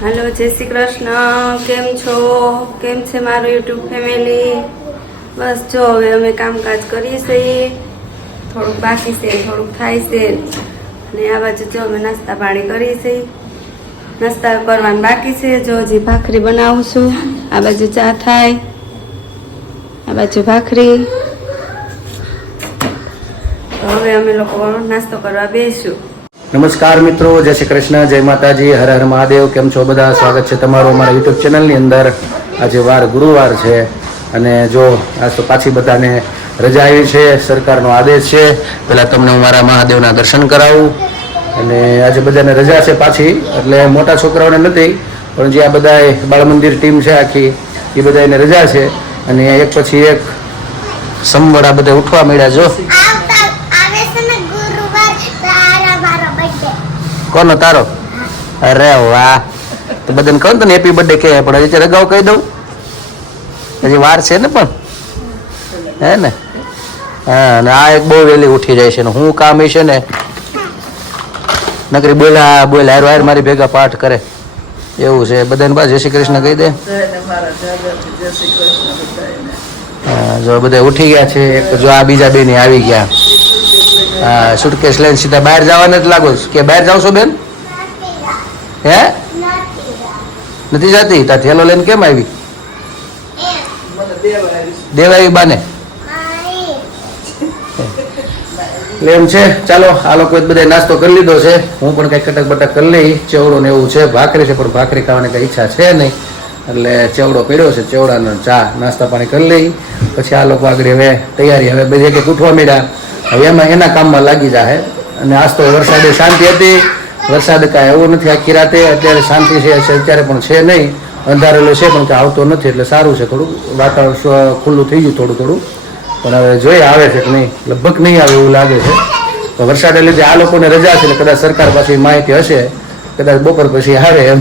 Hello जय श्री कृष्ण। केम छो? केम छे मारो यूट्यूब फैमिली? बस जो हवे अमे कामकाज करीए छीए, थोड़ुंक बाकी छे, थोड़ुंक थाय छे अने आ बाजु जो अमे नास्ता पाणी करीए छीए। नास्ता करवानुं बाकी छे, जो हजी भाखरी बनावुं छुं। आ बाजु चा थाय, आ बाजु भाखरी। तो हवे अमे लोको नास्तो करवा बेसुं। नमस्कार मित्रों, जय श्री कृष्ण, जय माताजी, हर हर महादेव। केम छो बधा? स्वागत है तमारो अमारा यूट्यूब चेनल अंदर। आज वार गुरुवार है अने जो आज तो पाछी बधाने रजा आई है, सरकारनो आदेश है। पहला तमने हूँ मारा महादेवना दर्शन करावुं अने आज बधाने रजा है पाछी, एटले मोटा छोकराओने नथी पण जे आ बधाए बाळ मंदिर टीम है आखी ए बधाने रजा है अने एक पछी एक समवड़ा बधा उठवा मळ्या। जो કોનો તારો? અરે વાહ, તો બધાને કહું તને હેપી બર્થડે કહે, પણ હજી અગાઉ કહી દઉં, હજી વાર છે ને, પણ હે ને? હા, અને આ એક બહુ વહેલી ઉઠી જાય છે ને હું કામ છે ને નકરી બોલા બોલ હાર હાર મારી ભેગા પાઠ કરે એવું છે। બધાને બા જય શ્રી કૃષ્ણ કહી દે। હા, જો બધા ઉઠી ગયા છે। એક જો આ બીજા બેન આવી ગયા। હા, સુટકેસ લઈને સીધા બહાર જવાને જ લાગો કે બહાર જાવ છો બેન? હે નથી જાતી? તા થેલો લઈને કેમ આવી? દેવાવી બાને એમ છે। ચાલો આ લોકો બધા નાસ્તો કરી લીધો છે, હું પણ કઈ કટક બટક કરી લઈ। ચેવડો ને એવું છે, ભાખરી છે પણ ભાખરી ખાવાની કઈ ઈચ્છા છે નહીં, એટલે ચેવડો પીડ્યો છે, ચેવડાનો ચા નાસ્તા પાણી કરી લઈ। પછી આ લોકો આગળ હવે તૈયારી, હવે બધે કે ઉઠવા માંડ્યા, હવે એમાં એના કામમાં લાગી જાય। અને આજ તો વરસાદે શાંતિ હતી, વરસાદ કાંઈ એવો નથી આખી રાતે, અત્યારે શાંતિ છે, અત્યારે પણ છે નહીં, અંધારેલો છે પણ કાંઈ આવતો નથી, એટલે સારું છે, થોડું વાતાવરણ ખુલ્લું થઈ ગયું થોડું થોડું, પણ હવે જોઈએ આવે છે કે નહીં, લગભગ નહીં આવે એવું લાગે છે। તો વરસાદને લીધે આ લોકોને રજા છે, એટલે કદાચ સરકાર પાછી માહિતી હશે, કદાચ બપોર પછી આવે એમ,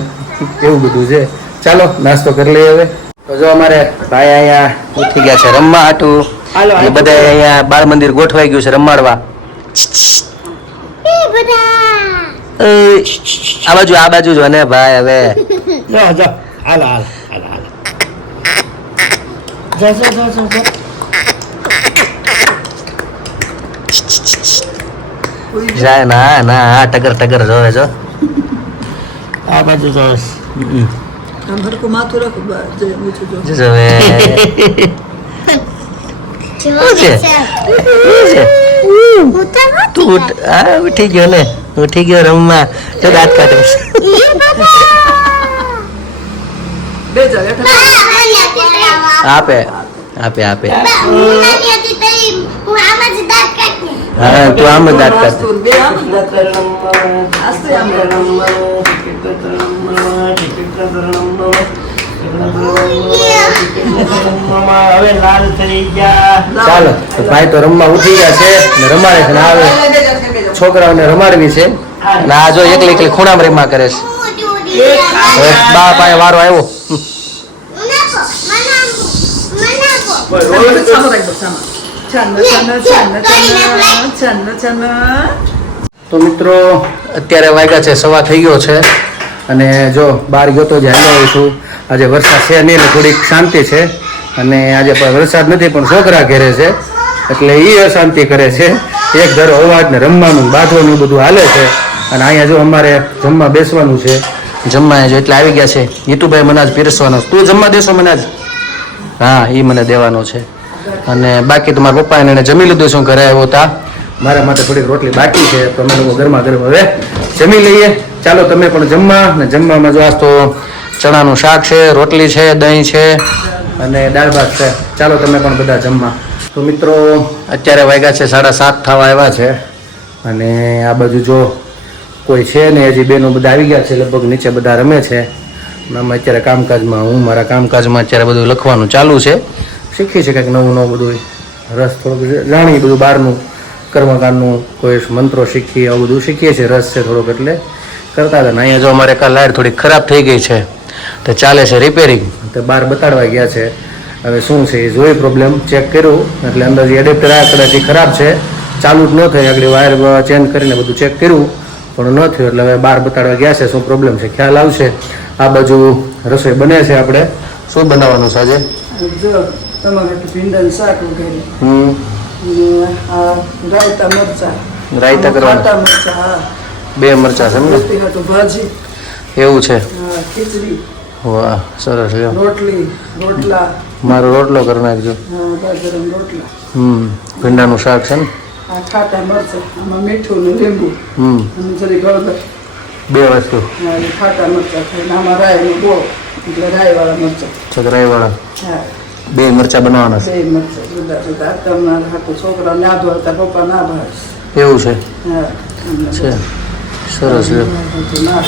એવું બધું છે। ચાલો નાસ્તો કરી લઈએ હવે। તો જો અમારે ભાઈ અહીંયા ઉઠી ગયા છે રમવા હાટું, એ બધા અહીંયા બાળ મંદિર ગોઠવાઈ ગયું છે રમાડવા। આ બાજુ જો ને ભાઈ, હવે જાય ના ના, આ ટગર ટગર જોવે જો, આ બાજુ જો માથું રાખો ઉઠી ગયો ને, ઉઠી ગયો રમવા, તો દાંત કાઢે આપે આપે આપે। હા, તું આમ જ દાંત કાઢ। ચાલો ભાઈ તો રમવા ઉઠી ગયા છે ને રમાડે છે, આવે છોકરાઓને રમાડવી છે, અને આ જો એકલી એકલી ખૂણામાં રમવા કરે છે। બા પાસે વારો આવ્યો, તો મિત્રો અત્યારે વાગ્યા છે 1:15 થઈ ગયો છે, અને જો બહાર ગયો તો જ હાલ્યો છું। આજે વરસાદ છે નહીં એટલે થોડીક શાંતિ છે, અને આજે પણ વરસાદ નથી પણ છોકરા ઘેરે છે એટલે એ અશાંતિ કરે છે। એક ઘર અવાજ ને રમવાનું બાંધવાનું બધું હાલે છે, અને અહીંયા જો અમારે જમવા બેસવાનું છે, જમવા જો એટલે આવી ગયા છે। હિતુભાઈ મને આજ પીરસવાનો, તું જમવા દેશો મને આજ? હા, એ મને દેવાનો છે, અને બાકી તો મારા પપ્પા એને જમી લીધું છું, ઘરે આવ્યો તા, મારા માટે થોડીક રોટલી બાકી છે, તો અમે લોકો ગરમા ગરમ હવે જમી લઈએ। ચાલો તમે પણ જમવા, ને જમવામાં જો આજ તો ચણાનું શાક છે, રોટલી છે, દહીં છે અને દાળ ભાત છે। ચાલો તમે પણ બધા જમવા। તો મિત્રો અત્યારે વાગ્યા છે 7:30 થવા આવ્યા છે, અને આ બાજુ જો કોઈ છે ને, હજી બેનો બધા આવી ગયા છે, લગભગ નીચે બધા રમે છે। અમે અત્યારે કામકાજમાં, હું મારા કામકાજમાં અત્યારે બધું લખવાનું ચાલુ છે, શીખી છે કંઈક નવું નવું બધું, રસ થોડુંક જાણીએ બધું બહારનું કર્મકાંડનું, કોઈ મંત્રો શીખીએ, આવું બધું શીખીએ છીએ, રસ છે થોડોક એટલે કરતા હતા। અહીંયા જો અમારે કાલ લાઈટ થોડીક ખરાબ થઈ ગઈ છે, તો ચાલે છે રિપેરિંગ, તો બહાર બતાડવા ગયા છે, હવે શું છે એ જોઈ, પ્રોબ્લેમ ચેક કર્યું, એટલે અંદર જે એડેપ્ટર આ કદાચ ખરાબ છે, ચાલુ જ ન થાય, આગળ વાયર ચેન્જ કરીને બધું ચેક કર્યું પણ ન થયું એટલે હવે બહાર બતાડવા ગયા છે શું પ્રોબ્લેમ છે ખ્યાલ આવશે. આ બાજુ રસોઈ બને છે. આપણે શું બનાવવાનું છે આજે? જો ટમાટર ભીંડાનું શાક વગેરે રાયતા મરચા રાયતા કરવાના ખાટા મરચા હા 2 મરચા છે એમ ને? રોટલી હાટું ભાજી એવું છે. હા ખીચડી વાહ સરસ લ્યો. રોટલા મારો રોટલો કરી નાખજો. હા બાજરાના રોટલા ભીંડાનું શાક છે ને? આ ખાટા મરચા આમાં મીઠું ને લીંબુ અને જરી હળદર 2 વસ્તુ. હા એ ખાટા મરચા થાય આમાં રાયનો ગોળ એટલે રાયવાળા મરચા છગરાઈવાળા હા 2 મરચા બનાવવાના છે. 2 મરચા જુદા જુદા તમારા હાટું છોકરા ના ધોતા પપ્પા ના ભાવે એવું છે. હા છે સરસ લ્યો. ના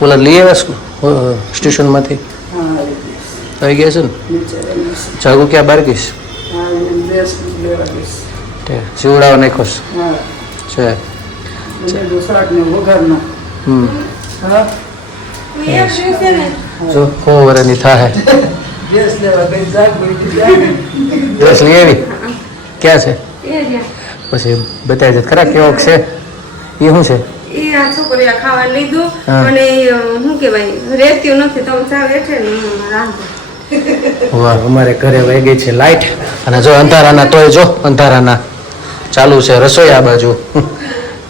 ઓલા લઈ આવ્યા સ્ટેશનમાંથી હા આવી ગયા છે ને? નીચે જાગુ ક્યાં બાર ગઈશ? હા એ ડ્રેસ લેવા ગઈશ તે સીવડાવવા નાખોશ હા છે. લીંબુ શાક ને વઘારના હા જો 4 વર્ષની થાય. ડ્રેસ લેવા ગઈ જાગ બેઠી જાય ડ્રેસ લઈ આવી ક્યાં છે? એ રહ્યા. પછી બતાવી દે ખરા કેવો છે એ શું છે? એ આ છોકરીએ ખાવા લીધું હા. અને શું કહેવાય રેતી નથી તો ચા બેઠે ને હું રાંધું. વાહ અમારે ઘરે વહી ગઈ છે લાઈટ અને જો અંધારાના તોય જો અંધારાના ચાલુ છે રસોઈ આ બાજુ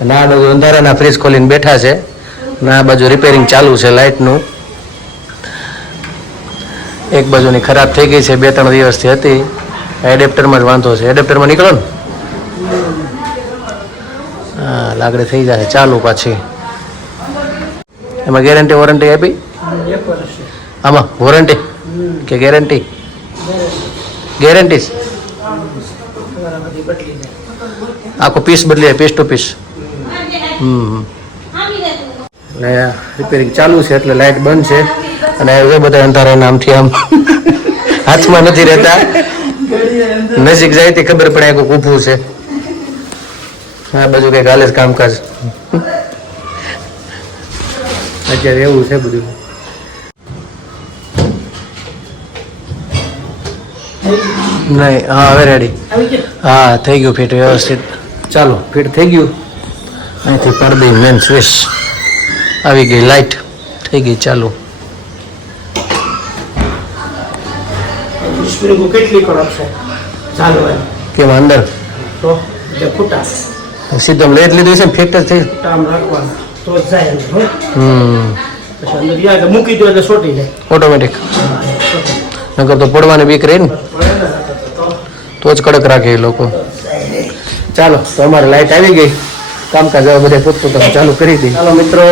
અને આ બાજુ અંધારાના ફ્રીજ ખોલીને બેઠા છે અને આ બાજુ રિપેરિંગ ચાલુ છે લાઇટનું. એક બાજુની ખરાબ થઈ ગઈ છે 2-3 દિવસથી હતી. એડેપ્ટરમાં જ વાંધો છે. એડેપ્ટરમાં નીકળો ને હા લાગડે થઈ જાય ચાલુ પાછી. એમાં ગેરંટી વોરંટી આપી? એક વર્ષ આમાં વોરંટી કે ગેરંટી? ગેરંટી બધી બદલી જાય આખો પીસ બદલી પીસ ટુ પીસ. એટલે રિપેરિંગ ચાલુ છે એટલે લાઇટ બંધ છે અને હવે બધા અંધારાના આમથી આમ હાથમાં નથી રહેતા. નજીક જાય તે ખબર પડે કોઈ ઊભું છે. આ બાજુ કંઈક હાલે જ કામકાજ અત્યારે એવું છે બધું. નહીં હા હવે રેડી. હા થઈ ગયું ફિટ વ્યવસ્થિત. ચાલો ફિટ થઈ ગયું. અહીંથી પડદી મેન સ્વિચ આવી ગઈ લાઈટ થઈ ગઈ ચાલુ. સ્પ્રિંગ કેટલી કડક છે ચાલુ હોય કેમ અંદર તો જે ફૂટા સીધો લેટ લીધું છે ને ફિટ જ થઈ. ટામ રાખવાના તો જ જાય અંદર હો પછી અંદર યાદ મૂકી દો એટલે છોટી જાય ઓટોમેટિક. નકર તો પડવાની બીક રહી ને તો જ કડક રાખે એ લોકો. ચાલો તો અમારે લાઈટ આવી ગઈ. કામકાજ હવે બધા પોતપોતાનું ચાલુ કરી દી. ચાલો મિત્રો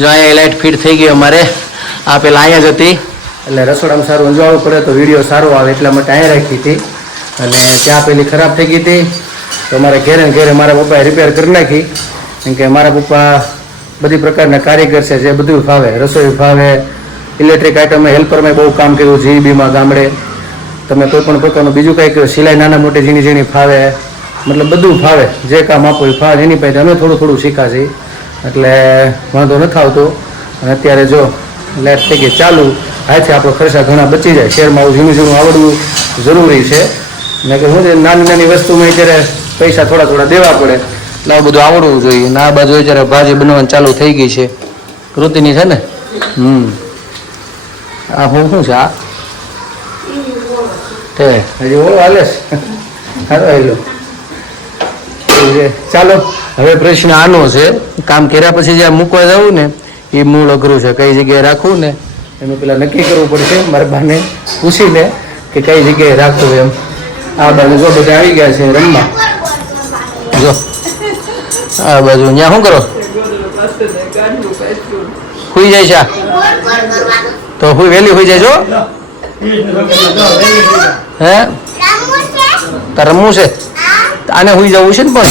જો અહીંયા લાઈટ ફિટ થઈ ગઈ અમારે. આ પેલા અહીંયા જ હતી એટલે રસોડામાં સારું અંજવાળું પડે તો વિડીયો સારો આવે એટલા માટે અહીંયા રાખી હતી અને ત્યાં પેલી ખરાબ થઈ ગઈ હતી તો મારે ઘેરે ને ઘેરે મારા પપ્પાએ રિપેર કરી નાખી. કેમ કે મારા પપ્પા બધી પ્રકારના કારીગર છે જે બધું ફાવે. રસોઈ ફાવે, ઇલેક્ટ્રિક આઇટમમાં હેલ્પરમાં બહુ કામ કર્યું. જીબીમાં ગામડે તમે કોઈ પણ પ્રકારનું બીજું કંઈક સિલાઈ નાના મોટી ઝીણી ઝીણી ફાવે, મતલબ બધું ફાવે. જે કામ આપો એ ફાવે. એની પાસે અમે થોડું થોડું શીખા છીએ એટલે વાંધો નથી આવતો. અને અત્યારે જો લાઈટ થઈ ગઈ ચાલુ હાથે આપણો ખર્ચા ઘણા બચી જાય. શહેરમાં આવું ઝીણું ઝીણું આવડવું જરૂરી છે. ને કે શું છે નાની નાની વસ્તુમાં અત્યારે પૈસા થોડા થોડા દેવા પડે એટલે આવું બધું આવડવું જોઈએ. ને આ બાજુ અત્યારે ભાજી બનાવવાની ચાલુ થઈ ગઈ છે. કૃતિની છે ને આ શું છે આ તે હજી ઓળો હાલે છે. સારો આવેલો ચાલો હવે પ્રશ્ન આનો છે કામ કર્યા પછી જ્યાં મૂકવા જવું ને એ મૂળ અઘરું છે. કઈ જગ્યાએ રાખવું ને એનું પેલા નક્કી કરવું પડશે. મારા બાને પૂછીને કે કઈ જગ્યાએ રાખવું એમ. આ બાજુ જો બધા આવી ગયા છે રમવા. જો આ બાજુ ત્યાં શું કરો? સુઈ જાય છે આ? તો હું વહેલી સુઈ જાય જો હે તાર રમવું છે આને સુઈ જવું છે ને પણ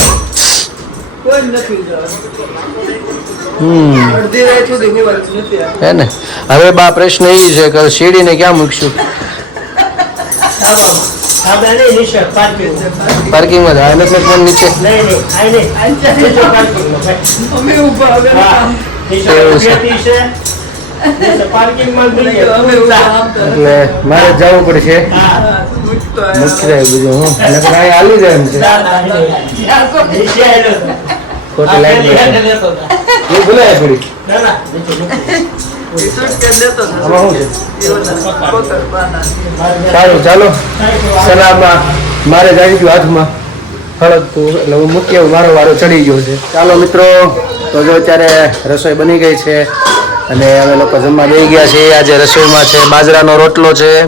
હે ને. હવે બા પ્રશ્ન એ છે કે શેરડીને ક્યાં મૂકશું? પાર્કિંગમાં જ આને પણ નીચે એટલે મારે જવું પડશે. મૂકી જાય બીજું હું હાલી જાય એમ છે. ખોટી આ લાઈન પેલી હેઠે લેતો હતા. એ ભૂલાય પડી ના, ના, નીચે, નીચે. આમાં શું છે સારું ચાલો સલામમાં મારે જાય ગયું હાથમાં હળગતું એટલે હું મૂકી આવું મારો વારો ચડી ગયો છે ચાલો મિત્રો તો જો અત્યારે રસોઈ બની ગઈ છે અને અમે લોકો જમવા બેસી ગયા છીએ આજે રસોઈમાં છે બાજરાનો રોટલો છે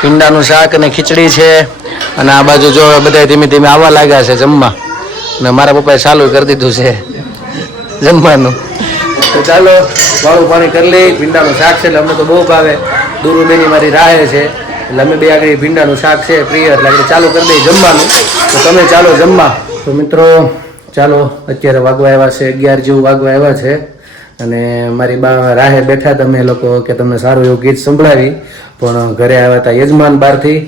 ભીંડાનું શાક અને ખીચડી છે અને આ બાજુ જો બધા ધીમે ધીમે આવવા લાગ્યા છે જમવા અને મારા પપ્પાએ ચાલુ કરી દીધું છે જમવાનું તો ચાલો વાળું પાણી કરી લઈ ભીંડાનું શાક છે એટલે અમને તો બહુ ભાવે દુરુબેની મારી રાહે છે એટલે અમે બે આગળ ભીંડાનું શાક છે પ્રિય એટલે આગળ ચાલુ કરી દઈએ જમવાનું તો તમે ચાલો જમવા તો મિત્રો ચાલો અત્યારે વાગવા આવ્યા છે 11 જેવું વાગવા આવ્યા છે અને મારી બા રાહે બેઠા તમે લોકો કે તમને સારું એવું ગીત સંભળાવી પણ ઘરે આવ્યા હતા યજમાન બહારથી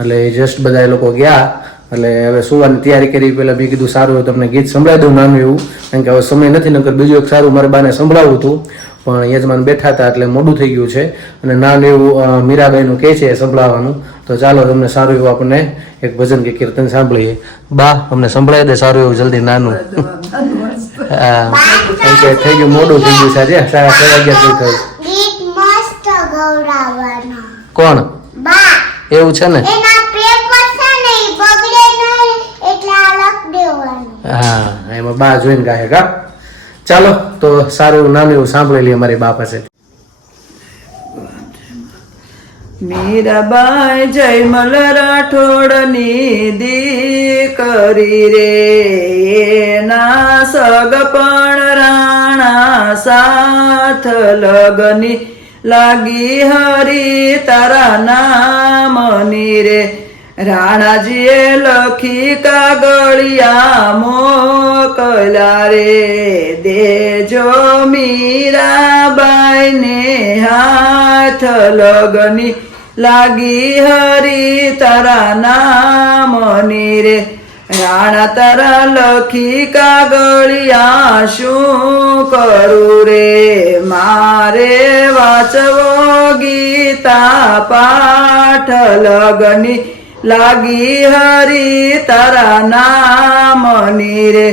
એટલે જસ્ટ બધા એ લોકો ગયા એટલે હવે સુવાની તૈયારી કરી પહેલાં મેં કીધું સારું એવું તમને ગીત સંભળાવી દઉં નાનું એવું કારણ કે હવે સમય નથી નકર બીજું એક સારું મારે બાને સંભળાવવું હતું પણ યજમાન બેઠા હતા એટલે મોડું થઈ ગયું છે અને નાનું એવું મીરાબાઈનું કહે છે સંભળાવવાનું તો ચાલો તમને સારું એવું આપણને એક ભજન કે કીર્તન સાંભળીએ બા અમને સંભળાવી દે સારું એવું જલ્દી નાનું હા કારણ કે થઈ ગયું મોડું થઈ ગયું છે આજે 11:30 થયું ગીત મસ્ત ગૌરાવાનો કોણ બા એવું છે ને એના પેપર છે ને ઈ બગડે નહીં એટલે આ લખ દેવાનું હા એમાં બા જોઈને ગાય કા ચાલો તો સારું નાનું એવું સાંભળી લઈએ મારી બા પાસે મીરાબાઈ જયમલ રાઠોડની દીકરી રે એના સગપણ રાણા સાથ લગની લાગી હરી તારા નામની રે રાણાજીએ લખી કાગળિયા મોકલા રે દેજો મીરાબાઈને હાથ લગની લાગી હરી તારા નામની રે રાણા તારા લખી કાગળિયા શું કરું રે મારે વાંચવો ગીતા પાઠ લગની લાગી હરી તારા નામની રે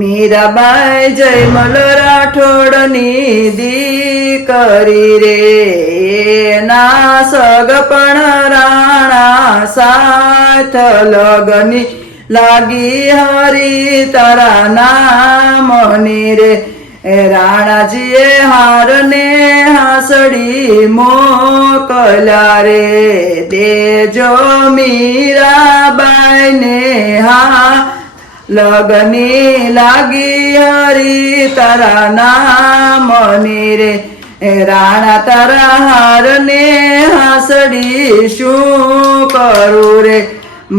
મીરાબાઈ જયમલ રાઠોડની દીકરી રે એના સગપણ રાણા સાથ લગની લાગી હરી તારા નામની રે રાણાજીએ હારને હાસડી મોકલા રે દેજો મીરાબાઈને હા લગની લાગી હરી તારા નામની રે રાણા તારા હારને હાસડી શું કરું રે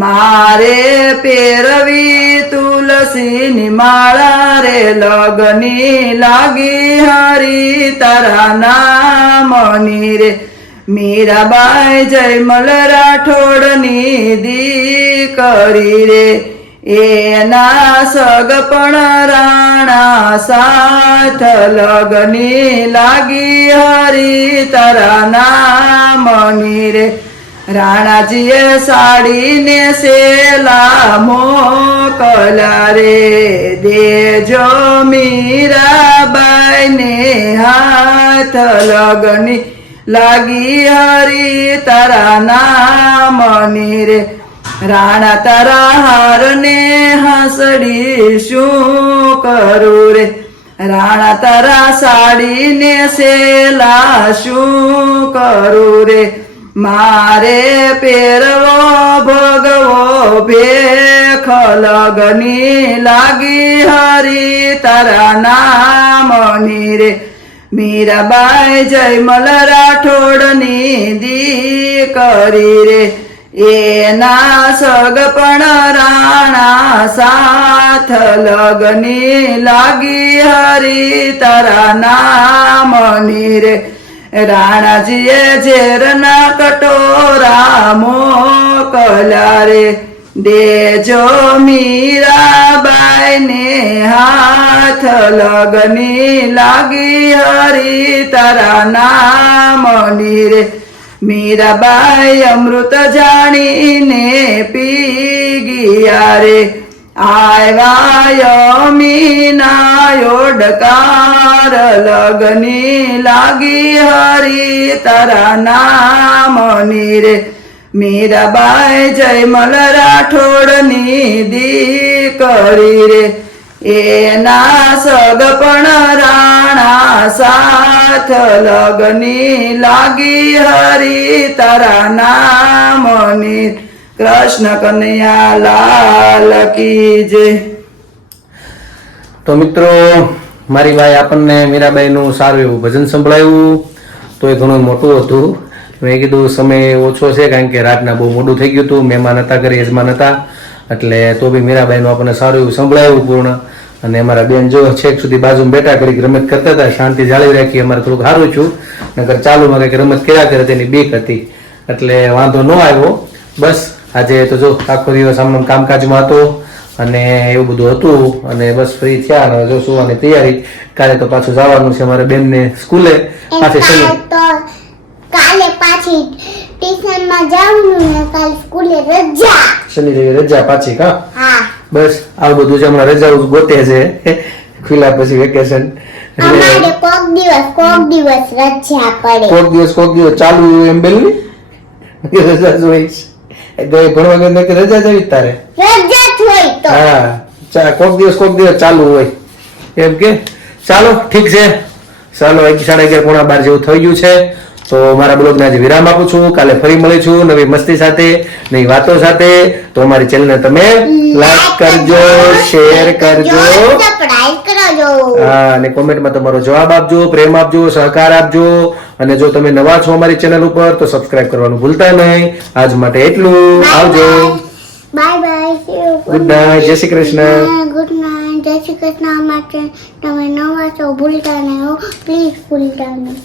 મારે પેરવી તુલસીની માળા રે લગની લાગી હરી તારા નામની રે મીરાબાઈ જયમલ રાઠોડની દીકરી રે એના સગપણ રાણા સાથ લગની લાગી હરી તારા નામની રે રાણાજીએ સાડીને સેલા મોકલા રે દેજો મીરાબાઈને હાથ લગની લાગી હરી તારા નામની રે રાણા તારા હારને હાસડી શું કરું રે રાણા તારા સાડીને સેલા શું કરું રે મારે પહેરવો ભગવો ભેખ લગની લાગી હરી તારા નામની રે મીરાબાઈ જયમલ રાઠોડની દીકરી રે એના સગપણ રાણા સાથ લગની લાગી હરી તારા નામની રે રાણાજીએ ઝેરના કટોરા મોકલા રે દેજો મીરાબાઈને હાથ લગની લાગી હરી તારા નામની રે મીરાબાઈ અમૃત જાણીને પી ગયા રે આવ્યા મીના ઓડકાર લગની લાગી હરી તારા નામની રે મીરાબાઈ જયમલ રાઠોડની દીકરી રે એના સગપણ રાણા સાથ લગની લાગી હરી તારા નામની કૃષ્ણ કનૈયા લાલ કી જય. તો મિત્રો મારી બાઈ આપણને મીરાબાઈનું સારું એવું ભજન સંભળાયું. તો એ ઘણું મોટું હતું. મેં કીધું સમય ઓછો છે કારણ કે રાતના બહુ મોડું થઈ ગયું હતું, મહેમાન હતા ઘરે, યજમાન હતા, એટલે તો બી મીરાબાઈનું આપણને સારું એવું સંભળાયું પૂર્ણ. અને અમારા બેન જો છેક સુધી બાજુમાં બેઠા કરી રમત કરતા હતા, શાંતિ જાળવી રાખી. અમારે થોડુંક સારું છું, નકર ચાલુમાં કંઈક રમત કર્યા કરે તેની બીક હતી, એટલે વાંધો ન આવ્યો. બસ આજે તો જો આખો દિવસ આમ કામકાજમાં હતો અને એવું બધું હતું અને બસ ફ્રી થયા. અને જો સુવાની તૈયારી. કાલે તો પાછું જવાનું છે અમારે બેનને સ્કૂલે. પાછી શનિ તો કાલે પાછી ટ્યુશનમાં જવાનું ને કાલે સ્કૂલે રજા. શનિ રવિ રજા પાછી. કા હા બસ આવું બધું છે. હમણાં રજાઓ ગોતે છે ખુલ્લા પછી વેકેશન. અમારે કોક દિવસ રજા પડે. કોક દિવસ ચાલુ એમ બેલી રજા જોઈશ. ગઈ ભણવા ગઈ કે રજા જવી તારે? રજા જ હોય તો હા કોક દિવસ ચાલુ હોય એમ કે. ચાલો ઠીક છે. ચાલો 11:30 પોણા 12 જેવું થઈ ગયું છે. તો મારા બ્લોગને આજે વિરામ આપું છું. કાલે ફરી મળીશું નવી મસ્તી સાથે, નવી વાતો સાથે. તો અમારી ચેનલને તમે લાઈક કરજો, શેર કરજો, સબસ્ક્રાઇબ કરજો. હા, અને કોમેન્ટમાં તમારો જવાબ આપજો, પ્રેમ આપજો, સહકાર આપજો. અને જો તમે નવા છો અમારી ચેનલ ઉપર તો સબસ્ક્રાઇબ કરવાનું ભૂલતા નહીં. આજ માટે એટલું. આવજો. બાય. Good night. જય શ્રી કૃષ્ણ. Good night. જય શ્રી કૃષ્ણ. માટે તમે નવા છો ભૂલતા નહીં, પ્લીઝ ભૂલતા નહીં.